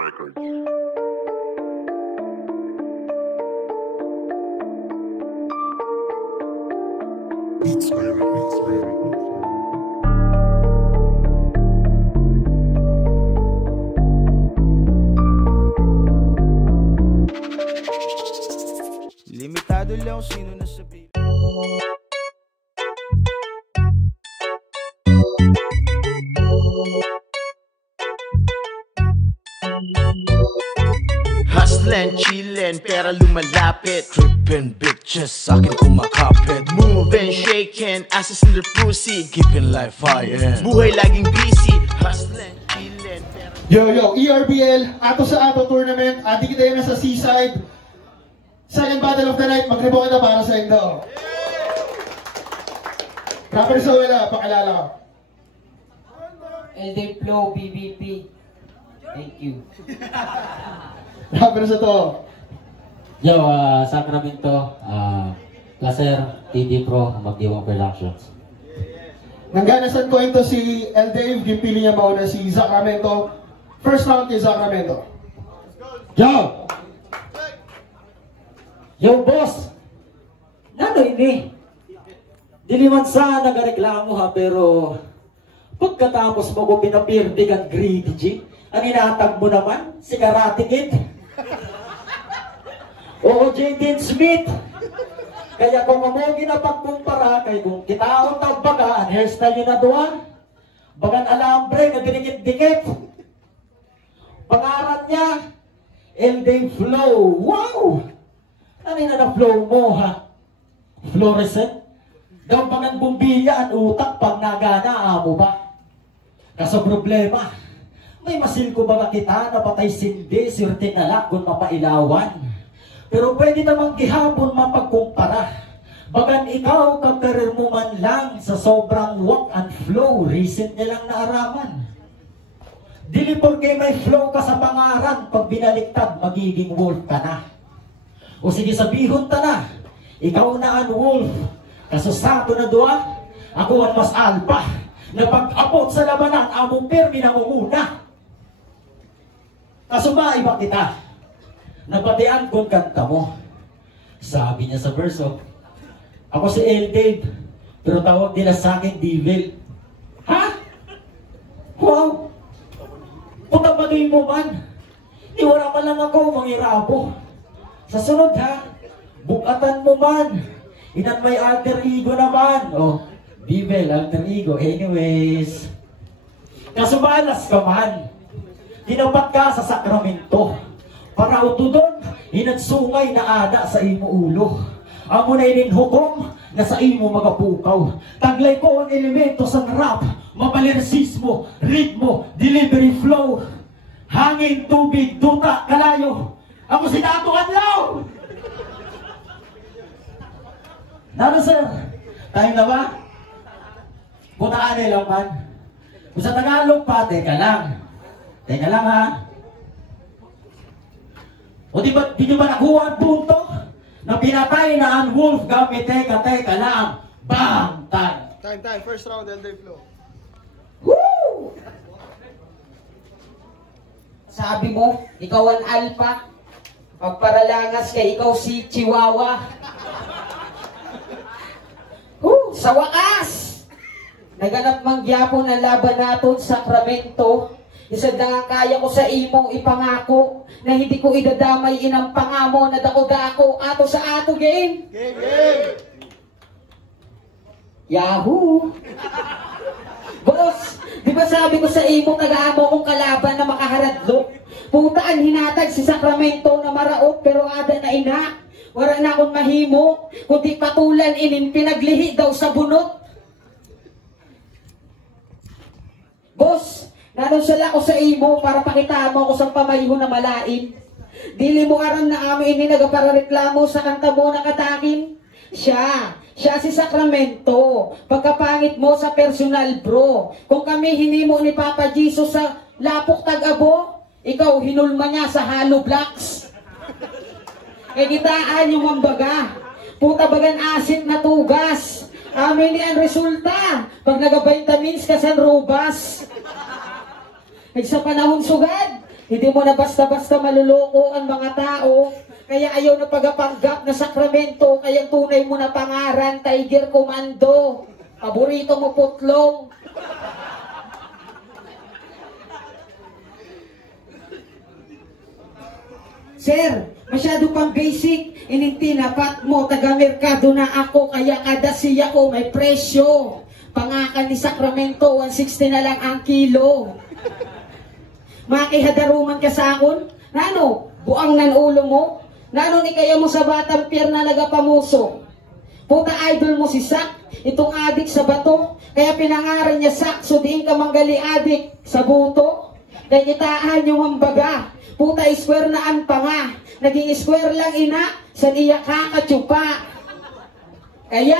Records. Beats baby. Limitado lang sino nasabi. Hustling, chillin', pera lumalapit. Trippin' bitches, sa'kin kumakapit. Moving, shaking, asses in their pussy. Keeping life high, buhay laging busy. Hustling, chillin', pera... Yo, ERBL, ato sa ato tournament. Adi kita yun sa Seaside. Second battle of the night, mag-rebo kita para sa Indo. Rapper sa wala, pakilala ko. LD Flow, BBP. Thank you. Rapper sa to. Yo, Sacramento, Placer, TD Pro, Magdiwang Productions. Nangganasan ko ito si El Dave, gipili niya mauna si Sacramento. First round kay Sacramento. Yo! Yo, boss! Nano ini? Diliman sana nagareklamo ha, pero pagkatapos mo ko pinapirdig ang greedy G, ang inatag mo naman, si Karate Kid. Oo, Jaden Smith. Kaya kung mo ginapagkumpara, kay kung kitaon tagbaga, ang hairstyle yun na doon, bagan alambre, na dinikit-dikit. Pangaran niya, El Day Flow. Wow! Ano na flow mo ha? Fluorescent? Daw bagan bumbilya ang utak pag nagana mo ba? Kaso problema, may masil ko ba kita na patay sindi, sirte na lang kung mapailawan. Pero pwede namang gihapon mapagkumpara. Bagan ikaw, kakarir mo man lang sa sobrang walk and flow, recent nilang naaraman. Dili porke may flow ka sa pangaran, pag binaliktad, magiging wolf ka na. O sige sabihon ta na, ikaw na ang wolf, kasusato na doa, ako ang mas alpha, na pag-abot sa labanan, among permi na umuna. Kasumay ba kita? Napatian kong kanta mo. Sabi niya sa verso, ako si El Dave, pero tawag nila sa akin Devil. Ha? Wow! Puta ba mo man? Iwara pa lang ako, mangirabo. Sa sunod ha, bukatan mo man. Inan may alter ego naman. Oh, Devil, alter ego. Anyways, kasumalas ka man. Tinapat ka sa Sacramento. Para utudon, inadsungay na ada sa imo ulo. Amo na ininhukom na sa imo magapukaw. Taglay ko ang elemento sa rap, mapalirsismo, ritmo, delivery flow. Hangin, tubig, duta, kalayo. Ako si Tato Adlaw! Nano sir? Time na ba? Putaan lang man. Kung sa Tagalog pa, teka lang. Teka lang ha. O di nyo ba nakuha ang punto? Na pinatay na ang wolf gamit teka lang. Bang! Time. First round, El Dave Flow. Woo! Sabi mo, ikaw ang alpha. Pagparalangas kay ikaw si Chihuahua. Sa wakas, naganap mangyapon ang laban natin sa Sacramento. Isa na kaya ko sa imong ipangako na hindi ko idadamay inang pangamo na dako-dako ato sa ato game. Game! Yahoo! Boss, di ba sabi ko sa imong nag-aamo kong kalaban na makaharadlok? Putaan hinatag si Sacramento na maraot pero ada na ina. Wala na akong mahimo, kundi patulan inin pinaglihi daw sa bunot. Boss, nanusala ko sa imo para pakita mo ako sa pamayho na malain. Dili mo aram na amo ini nagapareklamo sa kanta mo na katakin. Siya si Sacramento. Pagkapangit mo sa personal bro. Kung kami hinimo ni Papa Jesus sa lapok tag-abo, ikaw hinulma niya sa hollow blocks. E gitaan yung mambaga. Puta bagan asit na tugas. Amin ni ang resulta. Pag nag-vitamins ka sa robas. Sa panahon sugad, Hindi mo na basta-basta maluloko ang mga tao. Kaya ayaw na pagapanggap na sakramento. Kaya tunay mo na pangaran, Tiger Commando. Paborito mo putlong. Sir, masyado pang basic. Inintinapat mo, taga-merkado na ako. Kaya kada siya ko may presyo. Pangakan ni Sacramento, 160 na lang ang kilo. Makihadaruman ka sa akon? Nano, buang nan ulo mo? Nano ni kaya mo sa batang pier na nagapamuso? Puta idol mo si Sak, itong adik sa bato. Kaya pinangaran niya Sak, so diin ka manggali adik sa buto. Kaya kitaan yung mambaga. Puta square na ang panga. Naging square lang ina, sa iya kakatsupa. Kaya,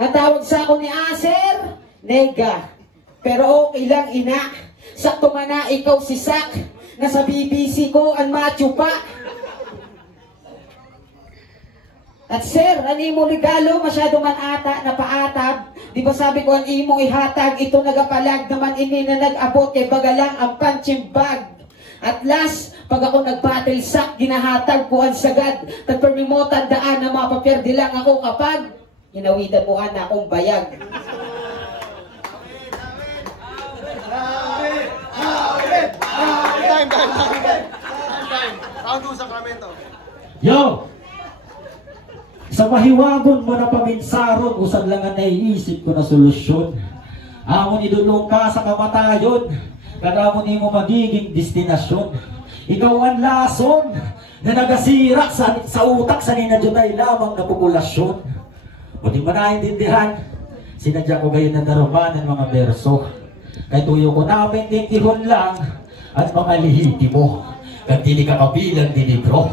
ang tawag sa ako ni Aser, nega. Pero okay lang ina. Sakto man na ikaw si Sak. Nasa BBC ko ang matsupa. At sir, ang imo regalo masyado man ata napaatab. Di ba sabi ko ang imo ihatag, ito nagapalag naman ini na nag-abot kay bagalang ang punching bag. At last, pag ako nag-battle sack, ginahatag ko ang sagad. Tagpermi mo tandaan na mapaperde lang ako kapag hinawitan mo na akong bayag. Yo! Sa mahiwagon mo na paminsaron, usad lang ang naiisip ko na solusyon. Amon idulong ka sa kamatayon, kadamon mo magiging destinasyon. Ikaw ang lason na nagasira sa utak sa ninadunay lamang na populasyon. O di ba naintindihan? Sinadya ko gayon na daruman ng mga berso. Kay tuyo ko namin tintihon lang at mga lihiti mo. Kag dili ka kabilang di libro.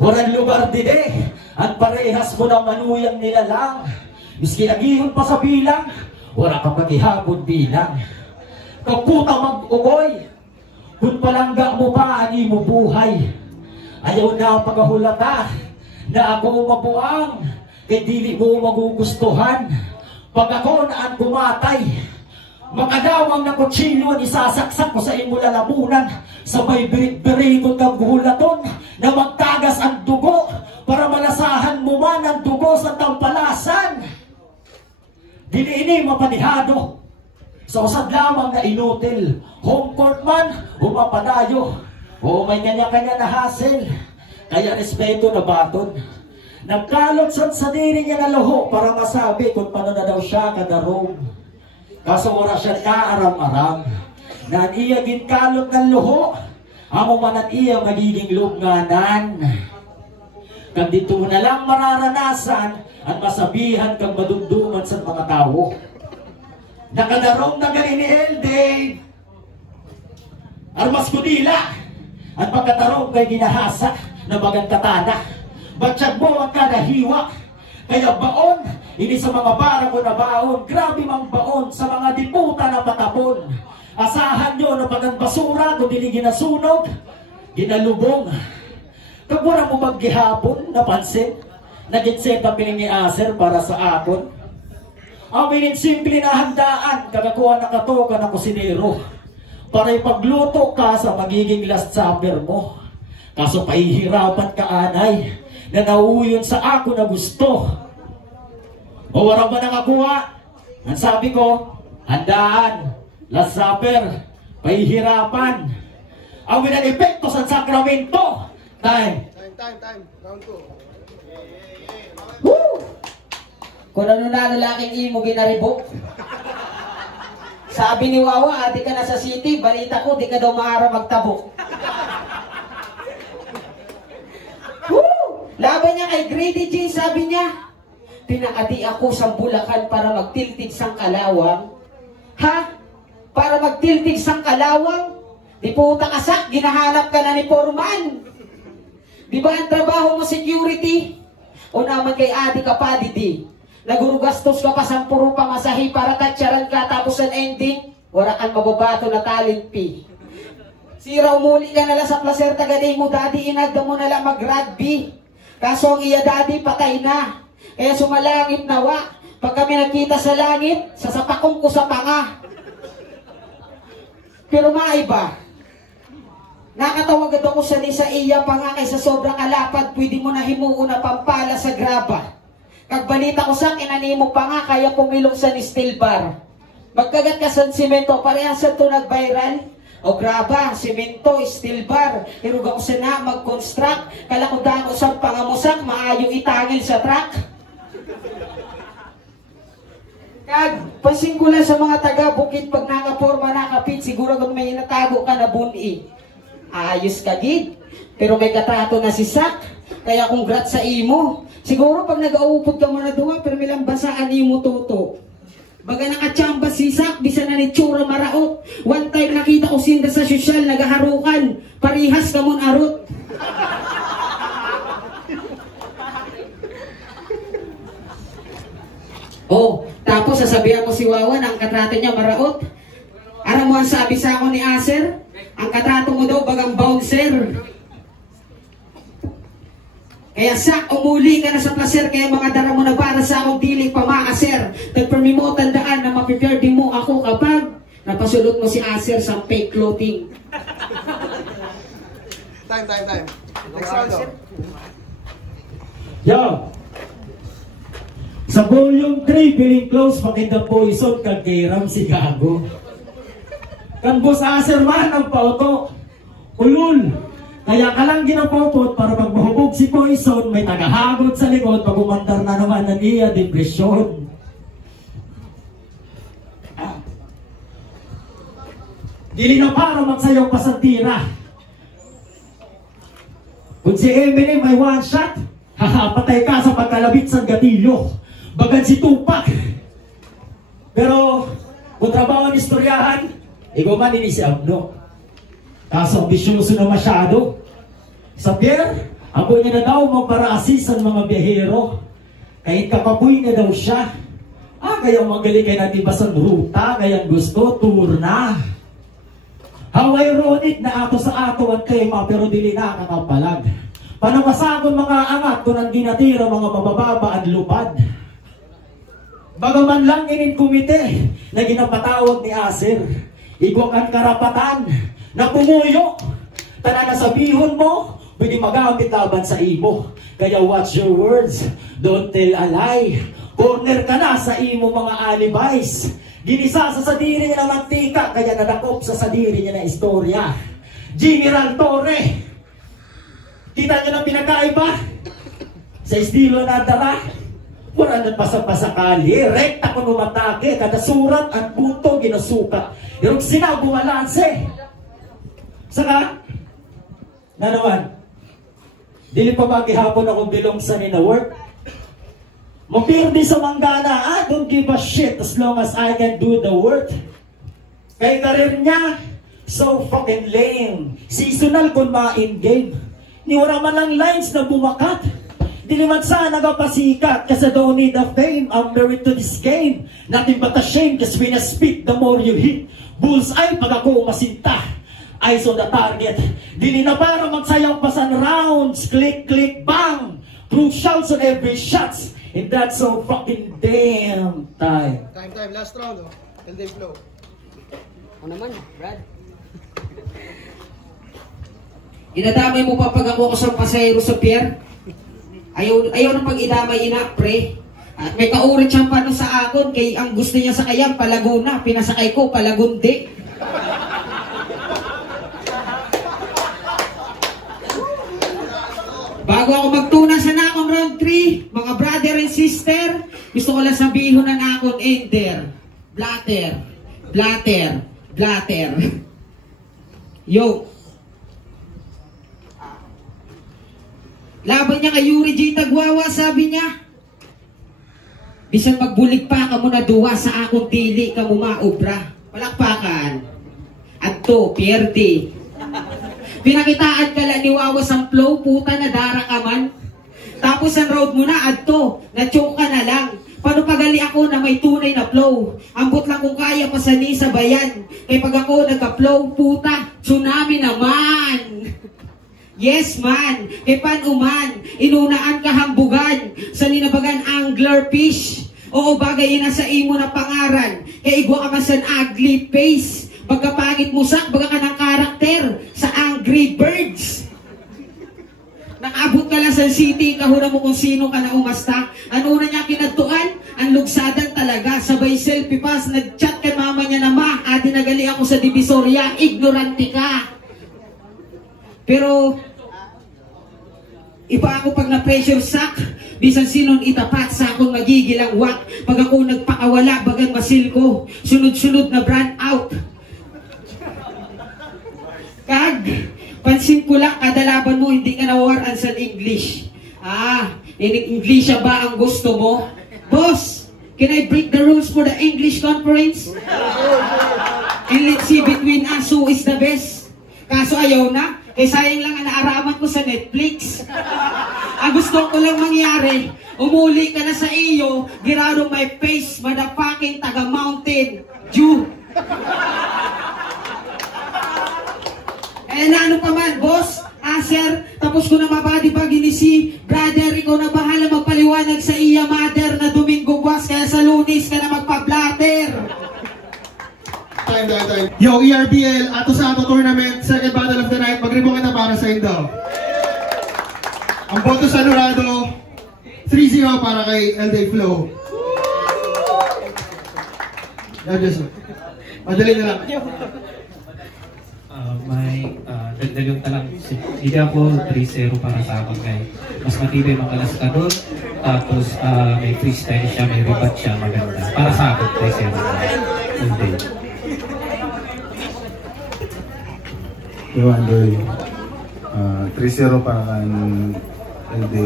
Walang lugar dide at parehas mo na manuyang nila lang. Miski nagihon pa sa bilang, wala ka pagihapon bilang. Kaputa mag-ugoy, kung palangga mo pa ang imo buhay. Ayaw na pagahulata na ako mabuang, kay dili mo magugustuhan. Pag ako na ang bumatay, makadawang na kutsilyo isasaksak ko sa imo lalamunan. Sabay birit-birikot kang guhulaton na magtagas ang dugo para malasahan mo man ang dugo sa tampalasan. Dili-ini mapanihado sa usad lamang na inutil. Home court man, humapadayo. O may kanya-kanya na hassle, kaya respeto na baton. Nagkalot sa diri niya na luho para masabi kung paano na daw siya kadarong. Kaso wala siya kaaram-aram. Na iya ginkalot ng luho, amo man at iya magiging lubnganan. Kag dito mo na lang mararanasan at masabihan kang madumduman sa mga tao. Nakadarong na galing ni Dave. Armas kudila at pagkatarong kay ginahasa na bagang katana. Batsyag mo ang kadahiwa. Kaya baon, ini sa mga bara ko na baon. Grabe mang baon sa mga diputa na patapon. Asahan nyo na pag ang basura kung dili ginasunog, ginalubong. Kagwara mo maggihapon, napansin, nagitsip ang piningi aser para sa akon. Aminin simple na handaan, kagakuha na katoka na kusinero. Para ipagluto ka sa magiging last supper mo. Kaso pahihirapan ka anay, na nauyon sa ako na gusto. O warang ba nakakuha? Ang sabi ko, handaan, last supper, pahihirapan. Ang winang epekto sa sakramento. Time. Round 2. Woo! Kung ano na lalaking imo ginaribok. Sabi ni Wawa, ati ka na sa city, balita ko, di ka daw maara magtabok. Woo! Laban niya kay Grady J, sabi niya, pinakadi ako sa Bulacan para magtiltig sang Kalawang. Ha? Para magtiltig sang Kalawang? Di puta kasak, ginahanap ka na ni Foreman. Di ba ang trabaho mo security? O naman kay adi ka pa, didi. Nagurugastos ka pa sa puro pamasahi para tatsyaran ka tapos ang ending, wala kang mababato na talent fee. Siraw muli ka nala sa placer tagaday mo, daddy, inagda mo nala mag-rugby. Kaso ang iya daddy patay na. Kaya sumalangit nawa. Pag kami nakita sa langit, sasapakong ko sa panga. Pero maiba. Nakatawagad ako sa ni sa iya pa nga kay sa sobrang kalapad, pwede mo na himuo na pampala sa graba. Kagbalita ko sa kinanimo pa nga, kaya pumilong sa ni steel bar. Magkagat ka sa simento, parehas sa ito nag-viral. O graba, simento, steel bar. Iruga ko sa na mag-construct, kalakudaan ko sa pangamusak, maayong itangil sa truck. Kag, pasing ko lang sa mga taga-bukid, pag nakaporma, nakapit, siguro kung may inatago ka na buni. Ayos ka, gid. Pero may katrato na si Sak. Kaya congrats sa imo. Siguro pag nag-aupod ka mo na duwa, pero milang basaan imo toto. Baga nakachamba si Sak, bisa na ni Tsura maraot. One time nakita ko sinda sa sosyal, nagaharukan. Parihas ka mon arot. Oh, tapos sasabihan mo si Wawan, ang katrato niya maraot. Aram mo ang sabi sa ako ni Aser? Ang katrato mo daw bagang bouncer. Kaya Sak, umuli ka na sa placer, kaya mga dara mo na para sa akong dili pamaaser. Tagpermi mo tandaan na mapiperde mo ako kapag napasulot mo si Aser sa fake clothing. Time. Next round, sir. Yo! Sa volume 3, feeling close, pakita poison, kagkiram si Gago. Kan boss Aser man ang pauto, ulul. Kaya ka lang ginapopot para pag mahubog si Poison, may tagahagod sa likod pag umandar na naman na niya depresyon. Dili na para magsayaw pa sa tira. Kung si Eminem may one shot, patay ka sa pagkalabit sa gatilyo. Bagad si Tupac. Pero kung trabaho ng istoryahan, ikaw man ini si Abno. Kaso ambisyoso na masyado. Sa Pierre, ako niya na daw magpara-assist ang mga biyahero. Kahit kapapoy na daw siya. Kaya magaling kayo natin basang ruta, kaya gusto, tour na. How ironic na ato sa ato at tema, pero dili na kakapalag. Panawasagon mga angat kung ang dinatira mga mabababa at lupad. Bagaman lang inin kumite na ginapatawag ni Aser, igwak ang karapatan na pumuyo, tanan na sabihon mo, pwede magamit laban sa imo. Kaya watch your words, don't tell a lie. Corner ka na sa imo mga alibis. Ginisa sa sadiri niya ng mantika, kaya nadakop sa sadiri niya na istorya. General Torre, kita niyo ng pinakaiba? Sa estilo na dara, wala na pasapasakali, rekta kung umatake, kada surat at punto ginasuka. Yung sinabumalanse. Saka, na naman, dili pa maghihapon ako bilong sa nina-work. Mapirdi sa manggana, don't give a shit as long as I can do the work. Kay karir niya, so fucking lame. Seasonal kung ma-in-game. Ni wala man lang lines na bumakat. Dili man sa nagapasikat, kasi don't need a fame. I'm married to this game. Nothing but a shame, cause when I spit, the more you hit. Bullseye pag ako masinta. Eyes on the target. Dili na para magsayang pasan rounds. Click, click, bang. Crucials on every shots. And that's so fucking damn time. Time. Last round, oh. LD flow. O naman, Brad. Inadamay mo pa pag ako sa pasayro sa pier. Ayaw na pag-idamay ina, pre. At may kaurit siyang pano sa akon, kay ang gusto niya sa kayang Palaguna, pinasakay ko Palagundi. Bago ako magtuna sa nakon round 3, mga brother and sister, gusto ko lang sabihin na nakon enter, blatter, blatter, blatter. Yo. Laban niya kay Yuri J. Tagwawa, sabi niya, bisan magbulig pa ka mo na duwa sa akong dili ka mo maobra. Palakpakan. Adto, pierde. Pinakitaan ka lang ni Wawas ang flow, puta na dara ka man. Tapos ang road mo na, adto, na-choke ka na lang. Paano pagali ako na may tunay na flow? Ambot lang kung kaya pasani sa bayan. Kaya pag ako nagka-flow, puta, tsunami naman. Yes man, kay panuman, inunaan kahambugan, sa ninabagan angler fish. Oo bagay na sa imo na pangaran, kay igwa ka man sa ugly face. Pagkapangit mo sak, baga ka ng karakter, sa Angry Birds. Nakabot ka lang sa city, kahuna mo kung sino ka na umasta. Ano una niya kinatuan? Ang lugsadan talaga. Sabay selfie pass, nag-chat kay mama niya na, "Ma, ate nagali ako sa Divisoria, ignorante ka." Pero, iba ako pag na-pressure sack, bisan sinon itapat sa akong magigilang wak. Pag ako nagpakawala, bagan masil ko, sunod-sunod na brand out. Kag, pansin ko lang, kada laban mo, hindi ka nawawaran sa English. English ba ang gusto mo? Boss, can I break the rules for the English conference? And let's see between us who is the best. Kaso ayaw na, kaya sayang lang ang naaraman ko sa Netflix. Ang gusto ko lang mangyari, umuli ka na sa iyo, girado my face, motherfucking taga Mountain Dew. Eh na ano pa man, boss, sir, tapos ko na mabadi pag si brother, ikaw na bahala magpaliwanag sa iya mother na Domingo Buwas, kaya sa Lunes ka na magpa-blatter. Time. Yo, ERBL, ato sa ato tournament, second battle of the night, mag-rebook kita para sa Indo. Ang boto sa Dorado, 3-0 para kay LD Flow. Yan, Jesu. Madali na lang. May dagdagang talang hindi ako 3-0 para sa akin kay mas matibay makalas ka doon, tapos may freestyle siya, may rebat siya, maganda para sa akin 3-0 hindi. Yo, Andoy. 3-0 para kan LD.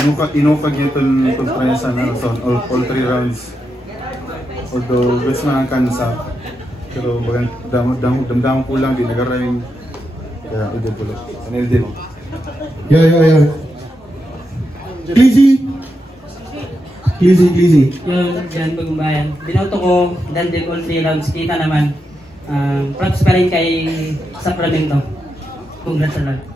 Inukag niya itong presa na so all 3 rounds. Although, bets man ang kansa. Pero bagang damdam ko lang, di nagarayin. Kaya LD po lang. LD. Yo. Clizzy. Yung dyan bagumbayan. Binoto ko, dandil all 3 rounds. Kita naman. Props pa rin kay Sacramento. Congrats sa lahat.